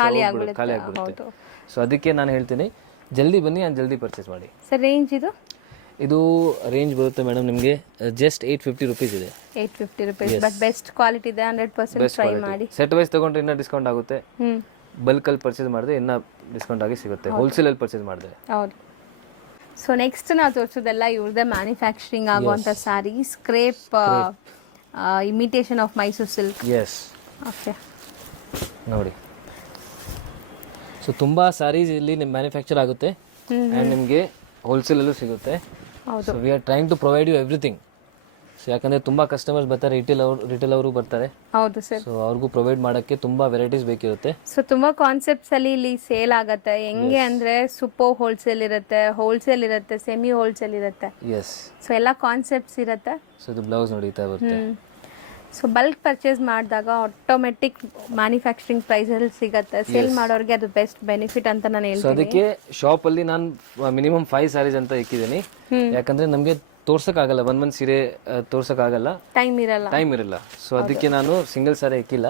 ಖಾಲಿ ಆಗ್ಬಿಡುತ್ತೆ. ಸೊ ಅದಕ್ಕೆ ನಾನು ಹೇಳ್ತೀನಿ, ಜಲ್ದಿ ಬನ್ನಿ ಆ್ಯಂಡ್ ಜಲ್ದಿ ಪರ್ಚೇಸ್ ಮಾಡಿ. ಸರ್ ರೇಂಜ್ ಇದು ರೇಂಜ್ ಬರುತ್ತೆ ಮೇಡಮ್ ನಿಮಗೆ ಜಸ್ಟ್ 850 rupees ಇದೆ. 850 rupees, ಬಟ್ ಬೆಸ್ಟ್ ಕ್ವಾಲಿಟಿ ಇದೆ. 100% ಟ್ರೈ ಮಾಡಿ. ಸೆಟ್ ವೈಸ್ ತಗೊಂಡ್ರೆ ಇನ್ನೂ ಡಿಸ್ಕೌಂಟ್ ಆಗುತ್ತೆ. ಬಲ್ಕಲ್ಲಿ ಪರ್ಚೇಸ್ ಮಾಡಿದ್ರೆ ಇನ್ನೂ ಡಿಸ್ಕೌಂಟ್ ಆಗಿ ಸಿಗುತ್ತೆ, ಹೋಲ್ಸೇಲಲ್ಲಿ ಪರ್ಚೇಸ್ ಮಾಡಿದ್ರೆ. ಹೌದು. ಸೊ ನೆಕ್ಸ್ಟ್ ನಾವು ತೋರಿಸೋದೆಲ್ಲ ಇವ್ರದ್ದೇ ಮ್ಯಾನುಫ್ಯಾಕ್ಚರಿಂಗ್ ಆಗುವಂಥ sarees, crepe imitation of Mysuru silk. Yes. Okay ನೋಡಿ, ಸೊ ತುಂಬ ಸ್ಯಾರೀಸ್ ಇಲ್ಲಿ ಮ್ಯಾನುಫ್ಯಾಕ್ಚರ್ ಆಗುತ್ತೆ ಆ್ಯಂಡ್ ನಿಮಗೆ ಹೋಲ್ಸೇಲಲ್ಲೂ ಸಿಗುತ್ತೆ. ಹೌದು. So we are trying to provide you everything. So ಯಾಕಂದರೆ ತುಂಬ ಕಸ್ಟಮರ್ಸ್ ಬರ್ತಾರೆ, ರಿಟೇಲ್ ಅವರು ಬರ್ತಾರೆ. ಹೌದು ಸರ್. ಸೊ ಅವ್ರಿಗೂ ಪ್ರೊವೈಡ್ ಮಾಡೋಕ್ಕೆ ತುಂಬ ವೆರೈಟೀಸ್ ಬೇಕಿರುತ್ತೆ. ಸೊ ತುಂಬ ಕಾನ್ಸೆಪ್ಟ್ಸ್ ಅಲ್ಲಿ ಇಲ್ಲಿ ಸೇಲ್ ಆಗುತ್ತೆ. ಹೆಂಗೆ ಅಂದರೆ ಸೂಪರ್ ಹೋಲ್ಸೇಲ್ ಇರುತ್ತೆ, ಸೆಮಿ ಹೋಲ್ಸೇಲ್ ಇರುತ್ತೆ. ಎಸ್. ಸೊ ಎಲ್ಲ ಕಾನ್ಸೆಪ್ಟ್ಸ್ ಇರುತ್ತೆ. ಸೊ ಇದು ಬ್ಲೌಸ್ ನೋಡಿ ಈ ಥರ ಬರುತ್ತೆ. ಸೊ ಬಲ್ಕ್ ಪರ್ಚೇಸ್ ಮಾಡಿದಾಗ ಆಟೋಮೆಟಿಕ್ ಮ್ಯಾನುಫ್ಯಾಕ್ಚರಿಂಗ್ ಪ್ರೈಸಲ್ಲಿ ಸಿಗುತ್ತೆ. ಸೇಲ್ ಮಾಡೋರಿಗೆ ಅದು ಬೆಸ್ಟ್ ಬೆನಿಫಿಟ್ ಅಂತ ನಾನು ಸೊ ಹೇಳ್ತೀನಿ. ಅದಕ್ಕೆ ಶಾಪಲ್ಲಿ ನಾನು ಮಿನಿಮಮ್ 5 ಸ್ಯಾರೀಸ್ ಅಂತ ಇಕ್ಕಿದ್ದೀನಿ. ಯಾಕಂದರೆ ನಮಗೆ ತೋರ್ಸೋಕ್ಕಾಗಲ್ಲ, ಒಂದೊಂದು ಸೀರೆ ತೋರ್ಸೋಕ್ಕಾಗಲ್ಲ, ಟೈಮ್ ಇರಲ್ಲ. ಸೊ ಅದಕ್ಕೆ ನಾನು ಸಿಂಗಲ್ ಸಾರಿ ಇಕ್ಕಿಲ್ಲ.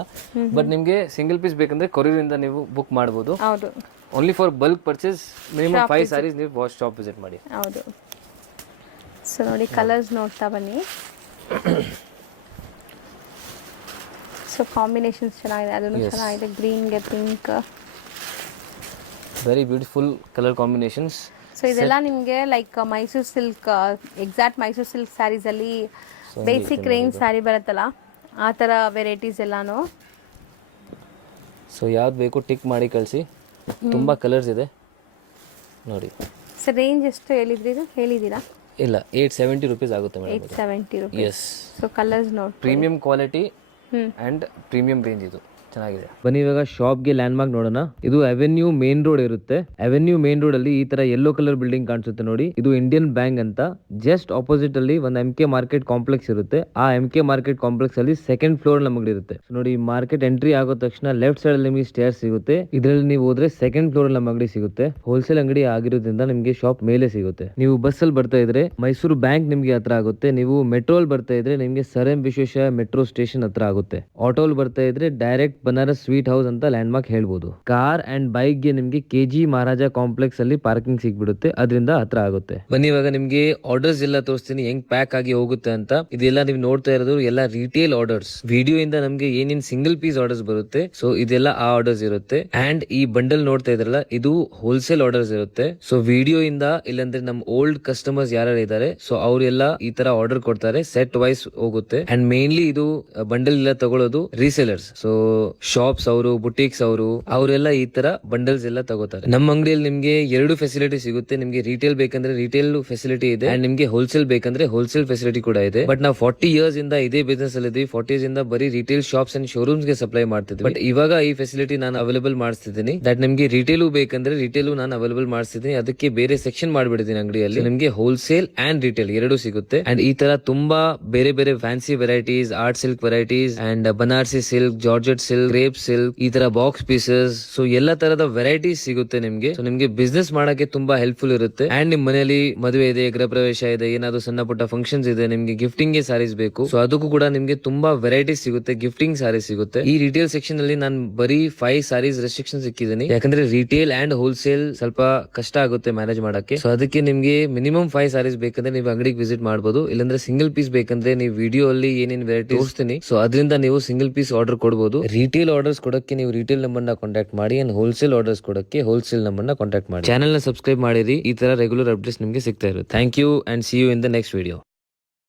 ಬಟ್ ನಿಮಗೆ ಸಿಂಗಲ್ ಪೀಸ್ ಬೇಕಂದ್ರೆ ಕೊರಿಯರಿಂದ ನೀವು ಬುಕ್ ಮಾಡ್ಬೋದು. ಹೌದು. Only for bulk purchase minimum 5 sarees ನೀವು ಶಾಪ್ ವಿಸಿಟ್ ಮಾಡಿ. ಹೌದು. ಸೊ ನೋಡಿ ಕಲರ್ಸ್ ನೋಡ್ತಾ ಬನ್ನಿ. ಸೊ ಕಾಂಬಿನೇಷನ್ಸ್ ಚೆನ್ನಾಗಿದೆ, ಅದನ್ನು ಚೆನ್ನಾಗಿದೆ. ಗ್ರೀನ್ಗೆ pink, very beautiful colour combinations. So ಇದೆಲ್ಲ ನಿಮಗೆ like Mysore silk, exact Mysore silk ಸ್ಯಾರೀಸಲ್ಲಿ ಬೇಸಿಕ್ ರೇಂಜ್ ಸ್ಯಾರಿ ಬರುತ್ತಲ್ಲ, ಆ ಥರ ವೆರೈಟೀಸ್ ಎಲ್ಲಾನು. ಸೊ ಯಾವ್ದು ಬೇಕು ಟಿಕ್ ಮಾಡಿ ಕಳಿಸಿ. ತುಂಬ ಕಲರ್ಸ್ ಇದೆ ನೋಡಿ. ಸರ್ ರೇಂಜ್ ಎಷ್ಟು ಹೇಳಿದ್ದೀರಾ? ಇಲ್ಲ, 870 rupees ಆಗುತ್ತೆ madam. 870 rupees. Yes. So colours ನೋಡಿ, premium quality and premium range ಇದು ಚೆನ್ನಾಗಿದೆ. ಬನ್ನಿ ಇವಾಗ ಶಾಪ್ಗೆ ಲ್ಯಾಂಡ್ ಮಾರ್ಕ್ ನೋಡೋಣ. ಇದು ಅವೆನ್ಯೂ ಮೇನ್ ರೋಡ್ ಇರುತ್ತೆ. ಅವೆನ್ಯೂ ಮೇನ್ ರೋಡ್ ಅಲ್ಲಿ ಈ ತರ ಯೆಲ್ಲೋ ಕಲರ್ ಬಿಲ್ಡಿಂಗ್ ಕಾಣಿಸುತ್ತೆ ನೋಡಿ, ಇದು ಇಂಡಿಯನ್ ಬ್ಯಾಂಕ್ ಅಂತ. ಜಸ್ಟ್ ಆಪೋಸಿಟ್ ಅಲ್ಲಿ ಒಂದು MK ಮಾರ್ಕೆಟ್ ಕಾಂಪ್ಲೆಕ್ಸ್ ಇರುತ್ತೆ. ಆ MK ಮಾರ್ಕೆಟ್ ಕಾಂಪ್ಲೆಕ್ಸ್ ಅಲ್ಲಿ ಸೆಕೆಂಡ್ ಫ್ಲೋರ್ ನಮಗೆ ಇರುತ್ತೆ. ನೋಡಿ, ಮಾರ್ಕೆಟ್ ಎಂಟ್ರಿ ಆಗೋ ತಕ್ಷಣ ಲೆಫ್ಟ್ ಸೈಡ್ ಅಲ್ಲಿ ನಿಮಗೆ ಸ್ಟೇರ್ಸ್ ಸಿಗುತ್ತೆ. ಇದರಲ್ಲಿ ನೀವು ಹೋದ್ರೆ ಸೆಕೆಂಡ್ ಫ್ಲೋರ್ ಅಲ್ಲಿ ನಮ್ಮ ಅಂಗಡಿ ಸಿಗುತ್ತೆ. ಹೋಲ್ಸೇಲ್ ಅಂಗಡಿ ಆಗಿರೋದ್ರಿಂದ ನಿಮಗೆ ಶಾಪ್ ಮೇಲೆ ಸಿಗುತ್ತೆ. ನೀವು ಬಸ್ ಅಲ್ಲಿ ಬರ್ತಾ ಇದ್ರೆ ಮೈಸೂರು ಬ್ಯಾಂಕ್ ನಿಮ್ಗೆ ಹತ್ರ ಆಗುತ್ತೆ. ನೀವು ಮೆಟ್ರೋಲ್ ಬರ್ತಾ ಇದ್ರೆ ನಿಮ್ಗೆ sir M Visvesvaraya metro station ಹತ್ರ ಆಗುತ್ತೆ. ಆಟೋಲ್ ಬರ್ತಾ ಇದ್ರೆ ಡೈರೆಕ್ಟ್ ಬನಾರಸ್ ಸ್ವೀಟ್ ಹೌಸ್ ಅಂತ ಲ್ಯಾಂಡ್ ಮಾರ್ಕ್ ಹೇಳ್ಬೋದು. ಕಾರ್ ಅಂಡ್ ಬೈಕ್ ಗೆ ನಿಮ್ಗೆ KG ಮಹಾರಾಜ ಕಾಂಪ್ಲೆಕ್ಸ್ ಅಲ್ಲಿ ಪಾರ್ಕಿಂಗ್ ಸಿಗ್ಬಿಡುತ್ತೆ, ಅದರಿಂದ ಹತ್ರ ಆಗುತ್ತೆ. ಬನ್ನಿ ಇವಾಗ ನಿಮ್ಗೆ ಆರ್ಡರ್ಸ್ ಎಲ್ಲ ತೋರಿಸ್ತೀನಿ, ಹೆಂಗ್ ಪ್ಯಾಕ್ ಆಗಿ ಹೋಗುತ್ತೆ ಅಂತ. ಇದೆಲ್ಲ ನೀವು ನೋಡ್ತಾ ಇರೋದು ಎಲ್ಲ ರಿಟೇಲ್ ಆರ್ಡರ್ಸ್. ವಿಡಿಯೋ ಇಂದ ನಮ್ಗೆ ಏನೇನ್ ಸಿಂಗಲ್ ಪೀಸ್ ಆರ್ಡರ್ಸ್ ಬರುತ್ತೆ, ಸೊ ಇದೆಲ್ಲ ಆ ಆರ್ಡರ್ಸ್ ಇರುತ್ತೆ. ಅಂಡ್ ಈ ಬಂಡಲ್ ನೋಡ್ತಾ ಇದ್ರಲ್ಲ, ಇದು ಹೋಲ್ಸೇಲ್ ಆರ್ಡರ್ಸ್ ಇರುತ್ತೆ. ಸೊ ವಿಡಿಯೋ ಇಂದ ಇಲ್ಲಾಂದ್ರೆ ನಮ್ ಓಲ್ಡ್ ಕಸ್ಟಮರ್ಸ್ ಯಾರು ಇದ್ದಾರೆ, ಸೊ ಅವರೆಲ್ಲ ಈ ತರ ಆರ್ಡರ್ ಕೊಡ್ತಾರೆ, ಸೆಟ್ ವೈಸ್ ಹೋಗುತ್ತೆ. ಅಂಡ್ ಮೇನ್ಲಿ ಇದು ಬಂಡಲ್ ಎಲ್ಲ ತಗೊಳ್ಳೋದು ರೀಸೇಲರ್ಸ್. ಸೊ ಶಾಪ್ಸ್ ಅವರು, ಬುಟೀಕ್ಸ್ ಅವರು, ಅವರೆಲ್ಲ ಈ ತರ ಬಂಡಲ್ಸ್ ಎಲ್ಲ ತಗೋತಾರೆ. ನಮ್ಮ ಅಂಗಡಿಯಲ್ಲಿ ನಿಮ್ಗೆ 2 ಫೆಸಿಲಿಟಿ ಸಿಗುತ್ತೆ. ನಿಮ್ಗೆ ರಿಟೇಲ್ ಬೇಕಂದ್ರೆ ರಿಟೇಲ್ ಫೆಸಿಲಿಟಿ ಇದೆ, ಅಂಡ್ ನಿಮ್ಗೆ ಹೋಲ್ಸೇಲ್ ಬೇಕಂದ್ರೆ ಹೋಲ್ಸೇಲ್ ಫೆಸಿಲಿಟಿ ಕೂಡ ಇದೆ. ಬಟ್ ನಾವು 40 years ಇಂದ ಇದೇ ಬಿಸ್ನೆಸ್ ಅಲ್ಲಿ ಇದ್ವಿ. 40 years ಇಂದ ಬರೀ ರಿಟೇಲ್ ಶಾಪ್ಸ್ ಅಂಡ್ ಶೋರೂಮ್ಸ್ ಗೆ ಸಪ್ಲೈ ಮಾಡ್ತಿದ್ವಿ. ಬಟ್ ಇವಾಗ ಈ ಫೆಸಿಲಿಟಿ ನಾನು ಅವೈಲೇಬಲ್ ಮಾಡಿಸ್ತಿದ್ದೀನಿ. ದಟ್ ನಿಮ್ಗೆ ರಿಟೇಲು ಬೇಕಂದ್ರೆ ರಿಟೇಲು ನಾನು ಅವೈಲೇಬಲ್ ಮಾಡಿಸ್ತಿದ್ದೀನಿ. ಅದಕ್ಕೆ ಬೇರೆ ಸೆಕ್ಷನ್ ಮಾಡ್ಬಿಡ್ತೀನಿ ಅಂಗಡಿಯಲ್ಲಿ. ನಿಮ್ಗೆ ಹೋಲ್ಸೇಲ್ ಅಂಡ್ ರಿಟೇಲ್ 2 ಸಿಗುತ್ತೆ. ಅಂಡ್ ಈ ತರ ತುಂಬಾ ಬೇರೆ ಬೇರೆ fancy varieties, art silk varieties, and Banarasi silk, georgette silk, silk, crepe silk, ಈ ತರ ಬಾಕ್ಸ್ ಪೀಸಸ್, ಸೊ ಎಲ್ಲಾ ತರದ ವೆರೈಟೀಸ್ ಸಿಗುತ್ತೆ ನಿಮ್ಗೆ. ಸೊ ನಿಮ್ಗೆ ಬಿಸ್ನೆಸ್ ಮಾಡಕ್ಕೆ ತುಂಬಾ ಹೆಲ್ಪ್ಫುಲ್ ಇರುತ್ತೆ. ಅಂಡ್ ನಿಮ್ ಮನೆಯಲ್ಲಿ ಮದುವೆ ಇದೆ, ಗೃಹ ಪ್ರವೇಶ ಇದೆ, ಏನಾದ್ರು ಸಣ್ಣ ಪುಟ್ಟ ಫಂಕ್ಷನ್ಸ್ ಇದೆ, ನಿಮ್ಗೆ ಗಿಫ್ಟಿಂಗ್ ಗೆ ಸಾರೀಸ್ ಬೇಕು, ಸೊ ಅದಕ್ಕೂ ಕೂಡ ನಿಮ್ಗೆ ತುಂಬಾ ವೆರೈಟೀಸ್ ಸಿಗುತ್ತೆ, ಗಿಫ್ಟಿಂಗ್ ಸಾರೀಸ್ ಸಿಗುತ್ತೆ. ಈ ರಿಟೇಲ್ ಸೆಕ್ಷನ್ ಅಲ್ಲಿ ನಾನು ಬರೀ 5 ಸಾರೀಸ್ ರೆಸ್ಟ್ರಿಕ್ಷನ್ ಸಿಕ್ಕಿದ್ದೀನಿ, ಯಾಕಂದ್ರೆ ರಿಟೇಲ್ ಅಂಡ್ ಹೋಲ್ಸೇಲ್ ಸ್ವಲ್ಪ ಕಷ್ಟ ಆಗುತ್ತೆ ಮ್ಯಾನೇಜ್ ಮಾಡಕ್ಕೆ. ಸೊ ಅದಕ್ಕೆ ನಿಮ್ಗೆ ಮಿನಿಮಮ್ 5 ಸಾರೀಸ್ ಬೇಕಂದ್ರೆ ನೀವು ಅಂಗಡಿಗೆ ವಿಸಿಟ್ ಮಾಡಬಹುದು. ಇಲ್ಲಾಂದ್ರೆ ಸಿಂಗಲ್ ಪೀಸ್ ಬೇಕಂದ್ರೆ ನೀವು ವಿಡಿಯೋ ಅಲ್ಲಿ ಏನೇನ್ ವೆರೈಟಿ ತೋರಿಸ್ತೀನಿ, ಸೊ ಅದರಿಂದ ನೀವು ಸಿಂಗಲ್ ಪೀಸ್ ಆರ್ಡರ್ ಕೊಡಬಹುದು. ರಿಟೇಲ್ ಆರ್ಡರ್ಸ್ ಕೊಡಕ್ಕೆ ನೀವು ರಿಟೇಲ್ ನಂಬರ್ ನ ಕಾಂಟ್ಯಾಕ್ಟ್ ಮಾಡಿ, ಅಂಡ್ ಹೋಲ್ಸೇಲ್ ಆರ್ಡರ್ಸ್ ಕೊಡಕ್ಕೆ ಹೋಲ್ಸೇಲ್ ನಂಬರ್ ನ ಕಾಂಟ್ಯಾಕ್ಟ್ ಮಾಡಿ. ಚಾನೆಲ್ ನ ಸಬ್ಸ್ಕ್ರೈಬ್ ಮಾಡಿರಿ, ಈ ತರ ರೆಗ್ಯುಲರ್ ಅಪ್ಡೇಟ್ಸ್ ನಿಮ್ಗೆ ಸಿಗ್ತಾ ಇರುತ್ತೆ. Thank you and see you in the next video.